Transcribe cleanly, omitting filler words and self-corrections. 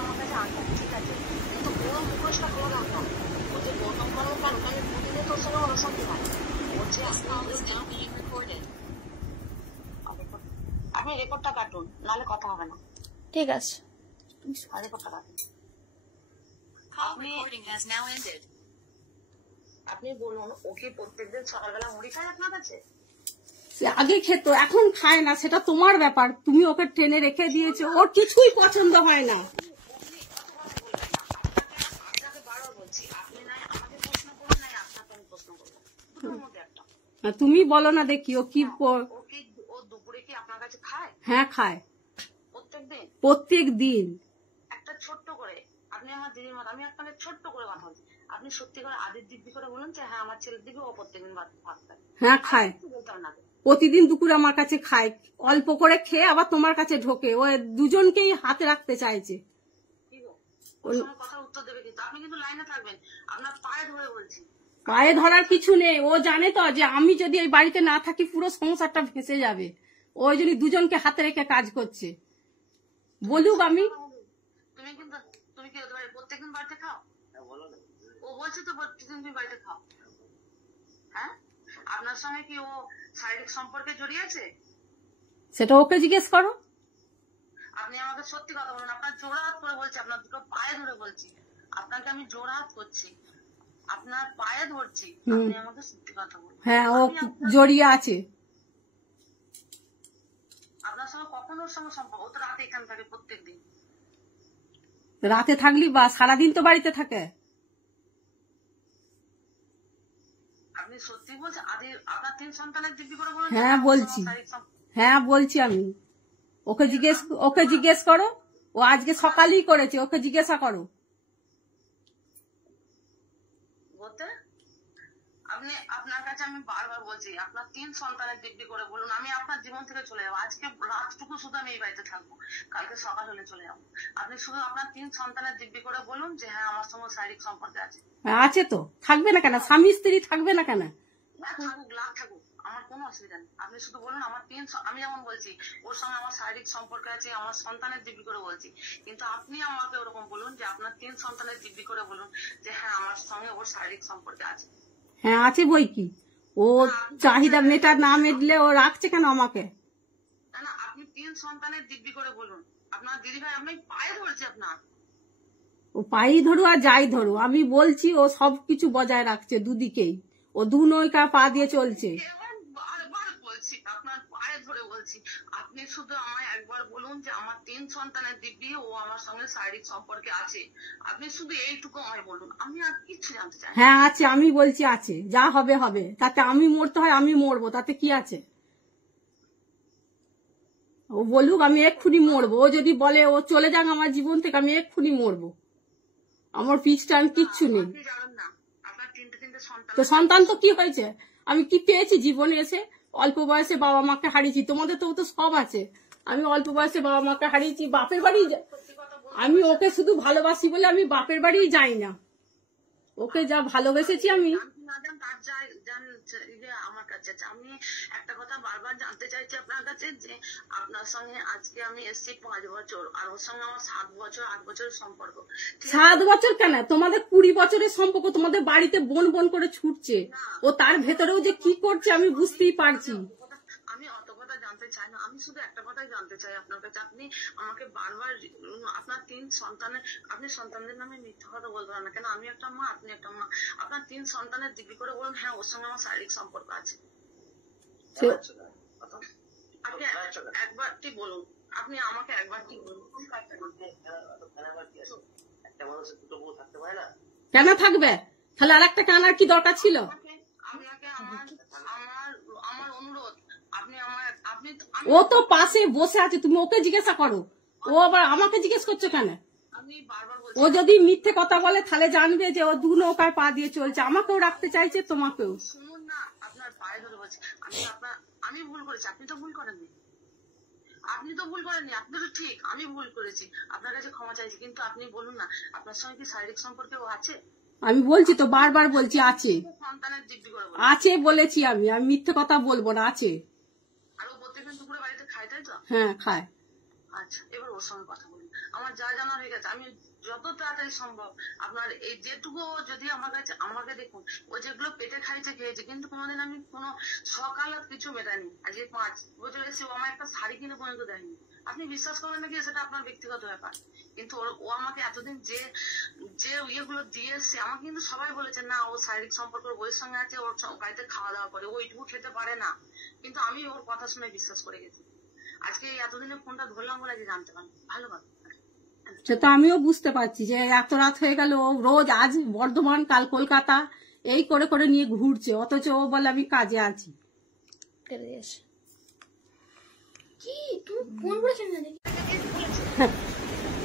আমার কাছে আনতাম, ঠিক আছে, কিন্তু ওর মুখোশটা খুলে রাখতাম। ও যে গৌতম কর্মকার, ওখানে দুদিনে তোর সঙ্গে ওর সঙ্গে হয়। আপনি রেকর্ডটা কাটুন, নাহলে কথা হবে না। ঠিক আছে, রেকর্ডটা কাটুন। আপনি বলুন, ও কি প্রত্যেকদিন সকালবেলা মুড়ি খায় আপনার কাছে? আগে খেত, এখন খায় না, সেটা তোমার ব্যাপার। তুমি ওকে ট্রেনে রেখে দিয়েছো, ওর কিছুই পছন্দ হয় না। তুমি বলো না দেখি ও কি। ও দুপুরে কি আপনার কাছে খায়? হ্যাঁ খায়, প্রত্যেকদিন। প্রত্যেকদিন। একটা ছোট্ট করে, আপনি আমার দিদির মতো, আমি আপনাকে ছোট্ট করে কথা বলছি, আপনি সত্যি করে আদির দিব্যি করে বলুন যে হ্যাঁ আমার ছেলের দিকে ও প্রত্যেকদিন ভাত খায়। হ্যাঁ খায়, প্রতিদিন দুপুরে আমার কাছে খায়। অল্প করে খেয়ে আবার তোমার কাছে ঢোকে। ও দুজনকেই হাতে রাখতে চাইছে। কথা উত্তর দেবে কিন্তু আপনি কিন্তু লাইনে থাকবেন। আপনার পায়ে ধরে বলছি। পায়ে ধরার কিছু নেই। ও জানে তো যে আমি যদি এই বাড়িতে না থাকি পুরো সংসারটা ভেসে যাবে। ওই জন্য দুজনকে হাতে রেখে কাজ করছে। বলুক আমি। তুমি কিন্তু তুমি কি প্রত্যেকদিন বাড়িতে খাও? ও বলছে তো প্রত্যেকদিন তুমি বাড়িতে খাও। হ্যাঁ, আপনার সঙ্গে কি ও শারীরিক সম্পর্কে জড়িয়ে আছে? সেটা ওকে জিজ্ঞেস করো। আপনি আমাকে সত্যি কথা বলুন। আপনার জোড়হাত করে বলছি, আপনার দুটো পায়ে ধরে বলছি, আপনাকে আমি জোড়হাত করছি, আপনার পায়ে ধরছি, আপনি আমাকে সত্যি কথা বলুন। হ্যাঁ, ও জড়িয়ে আছে। আপনার সঙ্গে কখন ওর সঙ্গে সম্পর্ক? ও তো রাতে এখানে থাকে প্রত্যেকদিন। রাতে থাকলি বা সারাদিন তো বাড়িতে থাকে। আপনি সত্যি বলছেন? আপনার 3 সন্তানের দিব্যি করে বলুন। হ্যাঁ বলছি, হ্যাঁ বলছি আমি। ওকে জিজ্ঞেস করো। ও আজকে সকালেই করেছে, ওকে জিজ্ঞাসা করো। আপনি আপনার কাছে আমি বারবার বলছি, আপনার 3 সন্তানের দিব্যি করে বলুন। আমি আপনার জীবন থেকে চলে যাবো। আজকে রাতটুকু শুধু আমি এই বাড়িতে থাকবো, কালকে সকাল হলে চলে যাবো। আপনি শুধু আপনার 3 সন্তানের দিব্যি করে বলুন যে হ্যাঁ আমার সঙ্গে শারীরিক সম্পর্কে আছে। আছে তো, থাকবে না কেন? স্বামী স্ত্রী থাকবে না কেন? থাকুক, লাভ থাকুক, আমার কোনো অসুবিধা নেই। আপনি শুধু বলুন আমার 3, আমি যেমন বলছি ওর সঙ্গে আমার শারীরিক সম্পর্ক আছে, আমার সন্তানের দিব্যি করে বলছি, কিন্তু আপনি আমাকে ওরকম বলুন যে আপনার 3 সন্তানের দিব্যি করে বলুন যে হ্যাঁ আমার সঙ্গে ওর শারীরিক সম্পর্কে আছে। হ্যাঁ আছে বই কি। ও চাহিদা মেটার না মেটলে ও রাখছে কেন আমাকে? না, আপনি 3 সন্তানের দিব্যি করে বলুন। আপনার দিদি ভাই, আমি পায়ে ধরছি আপনার। ও পায়ে ধরু আর যাই ধরু, আমি বলছি ও সবকিছু বজায় রাখছে দুদিকেই। ও দু নৌকা পা দিয়ে চলছে। বারবার বলছি, আপনার পায়ে ধরে বলছি, আপনি শুধু আমায় একবার বলুন যে আমার 3 সন্তানের দিব্যি ও আমার সঙ্গে শারীরিক সম্পর্কে আছে। আপনি শুধু এইটুকু আমায় বলুন, আমি আর কিছু জানতে চাই। হ্যাঁ আছে, আমি বলছি আছে, যা হবে হবে। তাতে আমি মরতে হয় আমি মরবো, তাতে কি আছে? ও বলুক, আমি এক্ষুনি মরবো। ও যদি বলে ও চলে যাক আমার জীবন থেকে, আমি এক্ষুনি মরবো। আমার পিছটা আমি কিচ্ছু নেই। তো সন্তান তো কি হয়েছে? আমি কি পেয়েছি জীবনে এসে? অল্প বয়সে বাবা মাকে হারিয়েছি। তোমাদের তো সব আছে। আমি অল্প বয়সে বাবা মাকে হারিয়েছি, বাপের বাড়ি। আমি ওকে শুধু ভালোবাসি বলে আমি বাপের বাড়ি যাই না। ওকে যা ভালোবেসেছি আমি। আমার কাছে আমি একটা কথা বারবার জানতে চাইছি আপনার কাছে, যে আপনার সঙ্গে আজকে আমি এসেছি 5 বছর, আর ওর সঙ্গে আমার 7 বছর 8 বছরের সম্পর্ক। 7 বছর কেন, তোমাদের 20 বছরের সম্পর্ক। তোমাদের বাড়িতে বোন বোন করে ছুটছে ও, তার ভেতরেও যে কি করছে আমি বুঝতেই পারছি। আমি অত কথা জানতে চাই না, আমি শুধু একটা কথাই জানতে চাই আপনার কাছে। আপনি আমাকে বারবার আপনার 3 সন্তানের, আপনি সন্তানদের নামে মিথ্যা কথা বলতে পারেন না কেন? আমি একটা মা, আপনি একটা মা। আপনার 3 সন্তানের দিব্যি করে বলুন হ্যাঁ ওর সঙ্গে আমার শারীরিক সম্পর্ক আছে। আপনি একবারটি বলুন, আপনি আমাকে একবারটি বলুন। একটা মানুষের 2টো বউ থাকতে পারে না? কেন থাকবে? তাহলে আর একটা কানার কি দরকার ছিল? আমার অনুরোধ, ও তো পাশে বসে আছে, তুমি ওকে জিজ্ঞাসা করো। ও আবার আমাকে জিজ্ঞেস করছো কেন? ও যদি মিথ্যে কথা বলে তাহলে জানবে যে ও 2 নৌকায় পা দিয়ে চলছে। আমাকেও রাখতে চাইছে, তোমাকেও। শুনুন না, আপনার পায়ে ধরে বলছি, আমি ভুল করেছি, আপনি তো ভুল করেননি। আপনি তো ঠিক, আমি ভুল করেছি, আপনার কাছে ক্ষমা চাইছি। কিন্তু আপনি বলুন না, আপনার সঙ্গে কি শারীরিক সম্পর্কে ও আছে? আমি বলছি তো, বারবার বলছি আছে। সন্তানের দিব্যি করে আছে বলেছি আমি মিথ্যে কথা বলবো না, আছে। আর ও প্রত্যেকদিন দুপুরে বাড়িতে খায়, তাই তো? হ্যাঁ খায়। আচ্ছা, এবার ওর সঙ্গে কথা বলুন। আমার যা জানা হয়ে গেছে, আমি যত তাড়াতাড়ি সম্ভব আপনার এই যেটুকু যদি আমার কাছে, আমাকে দেখুন ও যেগুলো পেটে খাইছে খেয়েছে, কিন্তু কোনোদিন আমি কোনো সকালাত কিছু মেটাইনি। আজকে 5 বছর এসে ও আমার একটা শাড়ি কিনে পর্যন্ত দেয়নি। আপনি বিশ্বাস করবেন নাকি সেটা আপনার ব্যক্তিগত ব্যাপার, কিন্তু ও আমাকে এতদিন যে যে ইয়েগুলো দিয়ে এসছে, আমাকে কিন্তু সবাই বলেছে না ও শারীরিক সম্পর্ক বইয়ের সঙ্গে আছে, ওর বাড়িতে খাওয়া দাওয়া করে, ও ওইটুকু খেতে পারে না, কিন্তু আমি ওর কথা শুনে বিশ্বাস করে গেছি। আজকে এতদিনে ফোনটা ধরলাম বলে আজকে জানতে পারলাম। ভালো কথা। সেটা আমিও বুঝতে পারছি যে এত রাত হয়ে গেল, ও রোজ আজ বর্ধমান কাল কলকাতা এই করে করে নিয়ে ঘুরছে, অথচ ও বলে আমি কাজে আছি। কি তুমি ফোন করেছেন না?